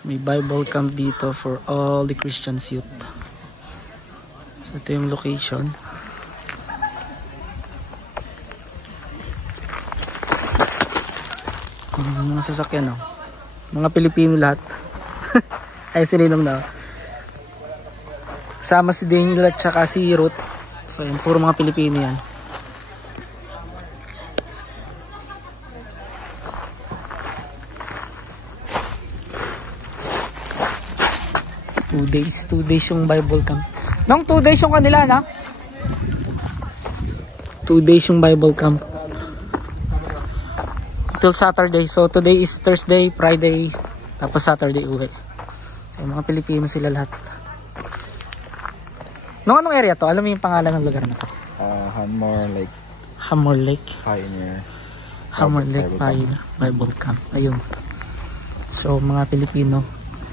So, may Bible camp dito for all the Christians youth. So, ito yung location. Mga sasakyan, oh. Mga Pilipino lahat. Ay, sininong na. Sama si Daniel at saka si Ruth. So, yun, puro mga Pilipino yan. Two days yung Bible camp. Nung 2 days yung kanila, na? 2 days yung Bible camp. Till Saturday. So, today is Thursday, Friday, tapos Saturday uwi. So, mga Pilipino sila lahat. Nung anong area to? Alam mo yung pangalan ng lugar na to? Hammer Lake. Hammer Lake. Pioneer. Hammer Lake Pioneer Bible Camp. Ayun. So, mga Pilipino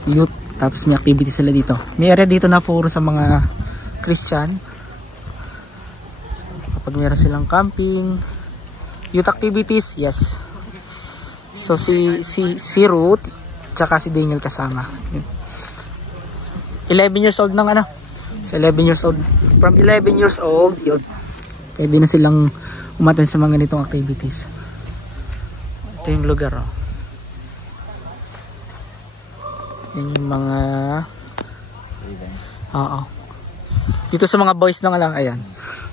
youth. Tapos may activity sila dito. May area dito na puro sa mga Christian. So, kapag meron silang camping, youth activities, yes. So si Ruth tsaka si Daniel kasama. So, 11 years old nang ano. So 11 years old. From 11 years old, yun. Pwede na silang umattend sa mga ganitong activities. Ito yung lugar, oh. Yan yung mga oo. Dito sa mga boys na lang, ayan.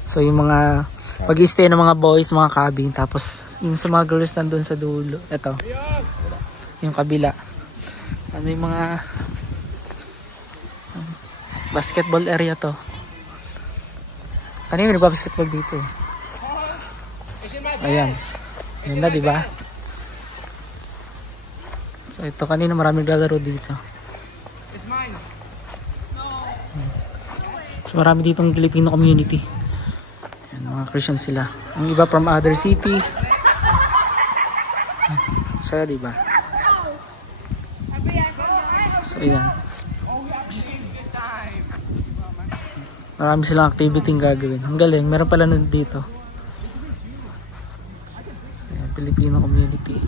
So yung mga pag-i-stay ng mga boys, mga cabin, tapos yung sa mga girls nandun sa dulo. Ito. Yung kabila. Ano yung mga basketball area to. Kanina may nagbabasketball dito. Ayan. Ayan na, diba? So ito, kanina maraming naglalaro dito. So marami ditong Filipino community. Ayan, mga Christian sila. Ang iba from other city. Saya, diba? So ayan. Marami silang activity yung gagawin. Ang galing, meron pala nun dito. So ayan, Filipino community.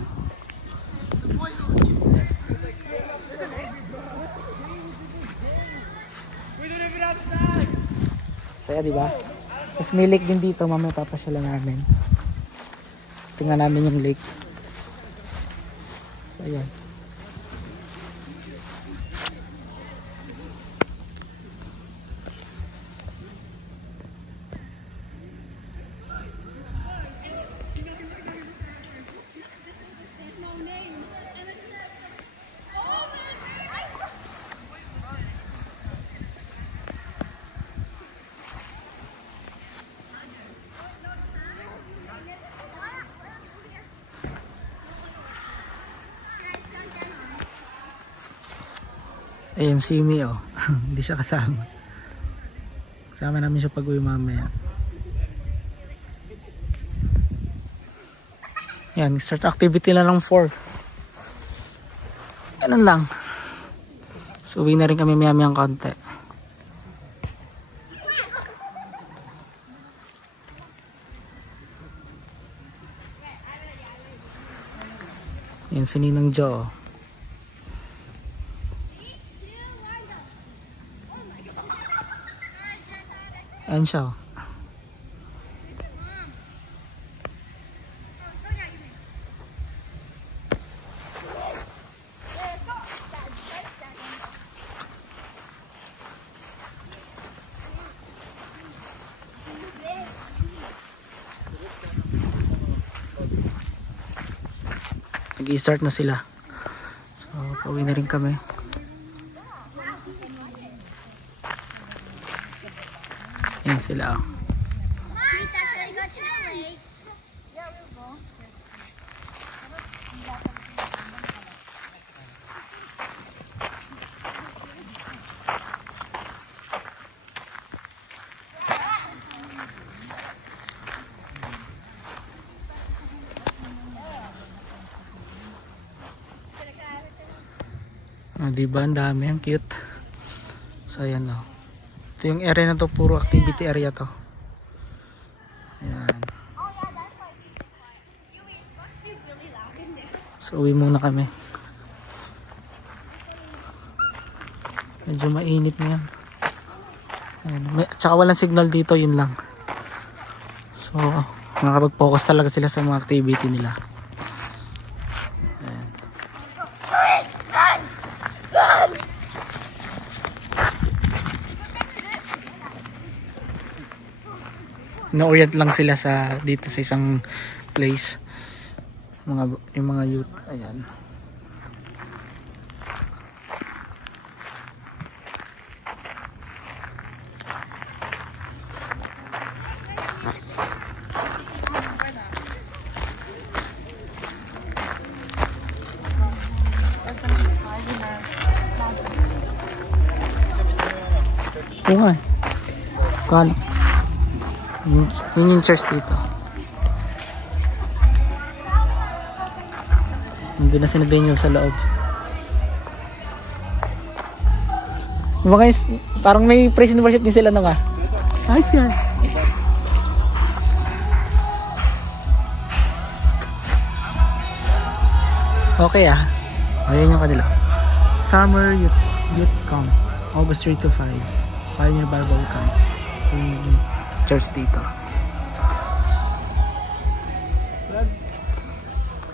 Saya, diba? Tapos may lake din dito, mamaya papasya lang namin. Tingnan namin yung lake. So ayan. Ayun si Imi, oh. Hindi siya kasama. Kasama namin siya pag uwi mamaya. Yan, start activity na lang 4. Ganun lang. So uwi na rin kami maya-mayang konti. Yan si Ninang Jo. Ayan siya, oh. Nag-i-start na sila. So, pauwi na rin kami. Ayan sila, oh. Diba, ang dami, ang cute. So ayan, oh. Ito yung area na to, puro activity area to. Ayan. So uwi muna kami. Medyo mainit na yan. Ayan. Tsaka walang signal dito, yun lang. So, makakapag-focus talaga sila sa mga activity nila. Ayan. Na-orient lang sila sa dito sa isang place. Yung mga youth. Ayan. Oo nga. Kan. Yun yung church dito. Nandun na si Daniel sa loob. Diba guys, parang may praise and worship din sila na nga. Ayos ka. Okay ah. Ayan yung kanila. Summer Youth Camp. August 3 to 5. Pioneer Bible Camp. Yung church dito.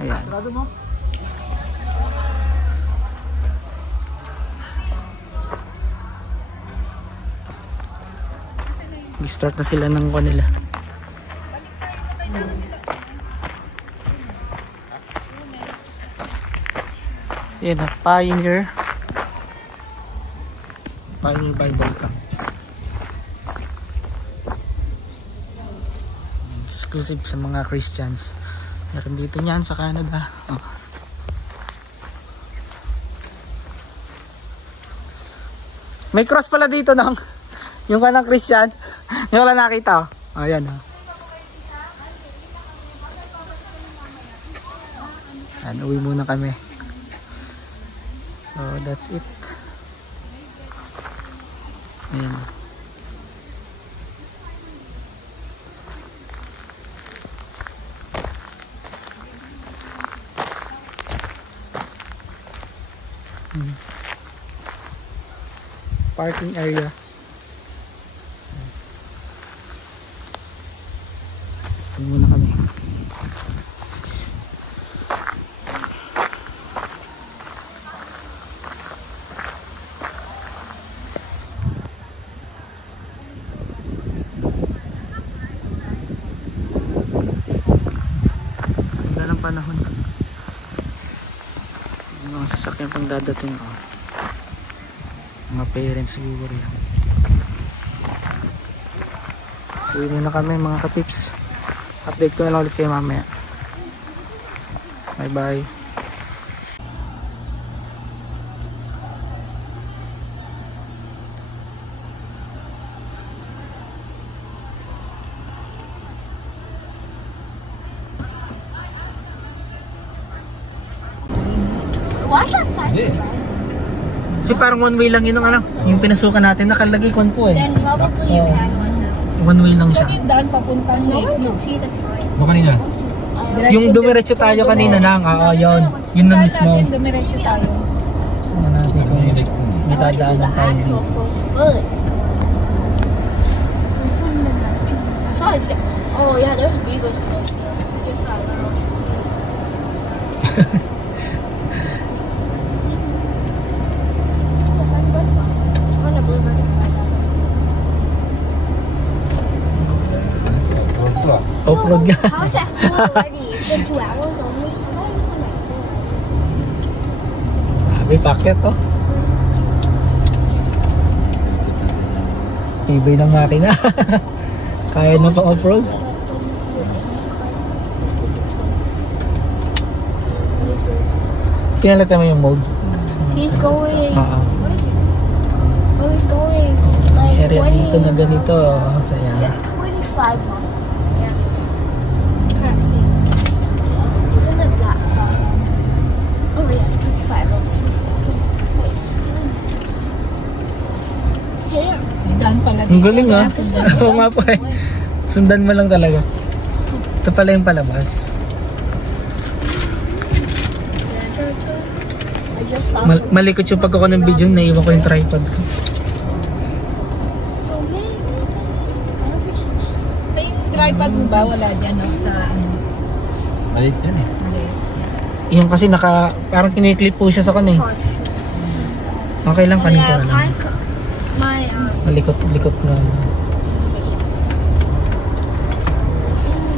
Ayan. Start na sila ng kanila. Ayan na, Pioneer Bible Camp. Exclusive sa mga Christians. Meron dito niyan sa Canada. Oh. May cross pala dito ng yung kanang Christian. Hindi wala nakita. Oh, ayan. Oh. Ayan, uwi muna kami. So that's it. Ayan. Parking area. Uwi muna kami. Ganda ng panahon. Yung mga sasakyan pang dadating. Oh. Mga parents siguro yan. Uwi muna kami mga katips. Update ko na lang ulit kayo mamaya. Bye bye. Kasi parang one way lang yun ang yung pinasukan natin nakalagay kon po eh. Then probably you can one this. One way lang siya. Yung daan papunta No one can see the sign. Mo kanina? Yung dumiretso tayo kanina lang, yun. Yun na mismo. Dumiretso tayo. Ano natin kung may The dadaanan tayo actual dito. falls first. I saw it. Oh yeah, there's beavers close here. I just saw it. Find a blue butterfly. Off-road nga. How's that full already? It's been 2 hours only. I thought it was like 4 hours. May packet oh. Tibay ng makina. Kaya na pang off-road. Pinalata mo yung mode. He's going. Oo. Where is he? Oh, he's going. Like Serious 20. dito na ganito. Ang saya. Yeah, 25 more. Yeah. Can't see. Isn't it black? Oh yeah, 25. Wait. Here. May daan pala dito. Ang galing ah. Oo nga po eh. Sundan mo lang talaga. Ito pala yung palabas. I just saw Malikot yung pagkuha ng video, naiwan ko yung tripod ko. Ay, yung tripod mo ba? Wala dyan, no? Sa ano? Malit yan eh. Maliit. Yung kasi parang kiniklip po siya sa kan eh. Okay lang, kanin ko na lang. my Malikot na.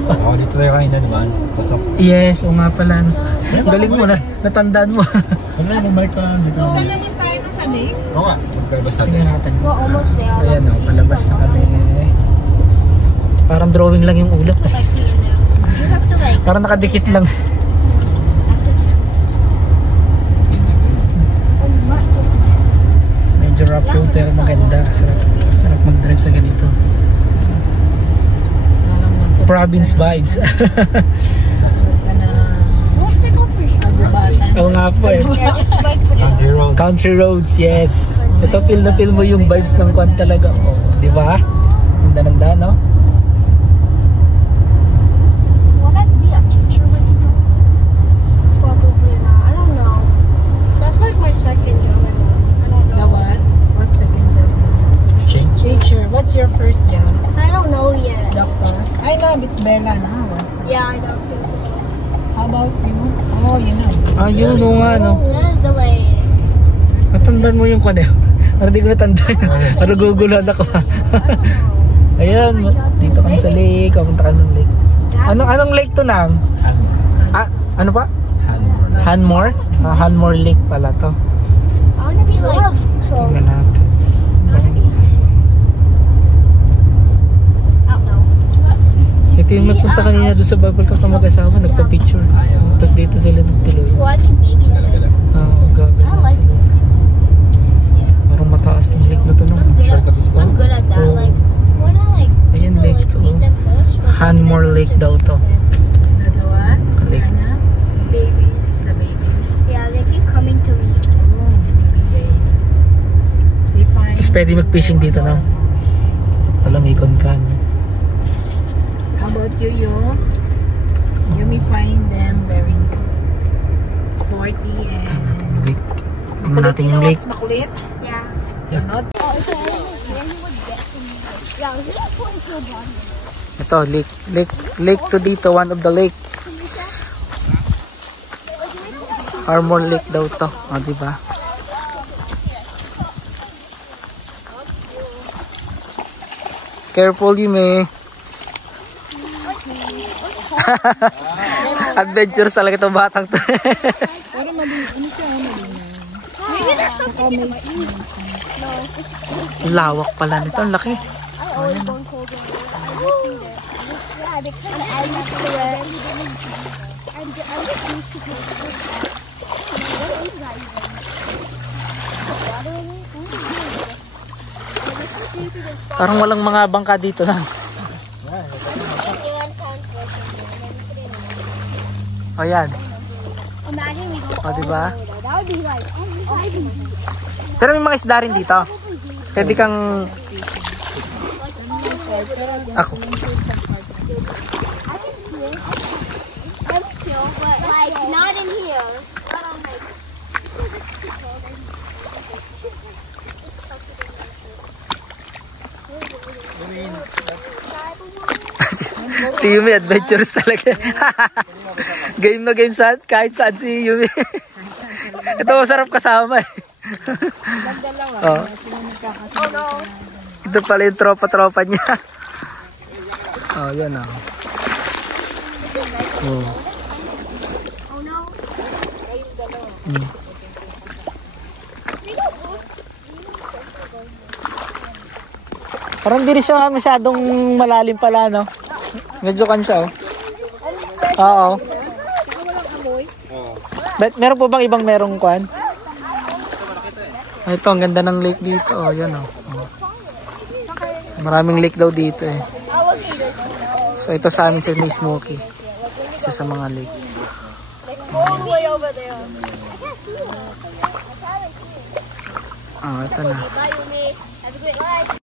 Oo, dito tayo kanina, di ba? Pasok. Yes, o nga pala. Ang galing mo na, natandaan mo. Wala, bumalik pa lang dito. Punta naman tayo na sa lake. Oo nga, magkalabas natin. Tingnan natin. we're almost there. Ayan o, palabas na kami. Parang drawing lang yung ulap. Put my feet in there. You have to like. Parang nakadikit lang. Medyo rough road pero maganda. Sarap mag-drive sa ganito. Parang nasa Province vibes. ka na Won't take off your shoes. agubatan. Oo nga po eh. Yeah, just like put it on. Country road. Country roads, yes. Ito, feel na feel mo yung vibes ng kwan talaga. Oh, di ba? Ganda, no? Will that be a teacher when you go? Probably not. I don't know. That's like my second job. I don't The know. what? What second job? Change. Teacher. What's your first job? I don't know yet. Doctor. I know, it's Bella na. What's Yeah, I know. How about you? Oh, you know. Ayun, oo nga, no? That's the way. Natandaan mo yung kwan eh. Parang di ko natandaan. Parang guguluhan ako. Ayan, dito kami sa lake. Kapunta kami ng lake. Anong lake to, Nang? Ano pa? Hanmore. Hanmore? Hanmore Lake pala to. I want to be like. Tingnan natin. I don't know. Ito yung nagpunta kanina doon sa Bible Cup na mag-asawa, nagpa-picture. Tapos dito sila nagtuloy. Well, I can babysit. Gagawin sila. Parang mataas ng lake na to, no? I'm good at that. Oh. Like, when I like, Ayan, people, lake like to. feed them fish. but Hanmore then Lake to daw to. Dalawa? Lake. Ano? Babies. The babies. Yeah, they keep coming to me. Oh, maybe they find. Tapos pwede mag-fishing dito, no? Palamikon ka, no? How about you, You may find them very sporty and Lake. Tingnan natin yung lake. Makulit? Yeah. Yeah. Not Oh, is there anyone who would get to me? Yeah, is that point to a bond? Ito, lake to dito, one of the lake. Hanmore Lake daw to. O, diba? Careful, Yume. Adventures talaga itong batang to. pero ano siya, Maybe there's something in the Lawak pala nito, ang laki. I always go cold water. I just eat it. Yeah, because I'm used to it. I'm just used to it. What is that even? Water in it? Parang walang mga bangka dito lang. O yan. Imagine we go O, diba? over there. That would be like, awesome. Pero may mga isda rin dito. Pwede kang... Ako. I can swim. I'm chill, but like not in here. But I'm like, Si Yumi, adventurous talaga. Game na game saan, kahit saan si Yumi. Ito masarap kasama eh. Oh. oh no. Ito pala yung tropa-tropa niya. Oh, yan oh. Oh. Oh no. Hmm. Parang di rin siya masyadong malalim pala, no? Medyo kan siya, oh. Oo. But meron po bang ibang merong kwan? Ito, ang ganda ng lake dito. Oh, yan, oh. Maraming lake daw dito, eh. So, ito sa amin sa May Smoky. Isa sa mga lake. All the way over there. Oh, ito na. Bye, Yumi. Have a good life.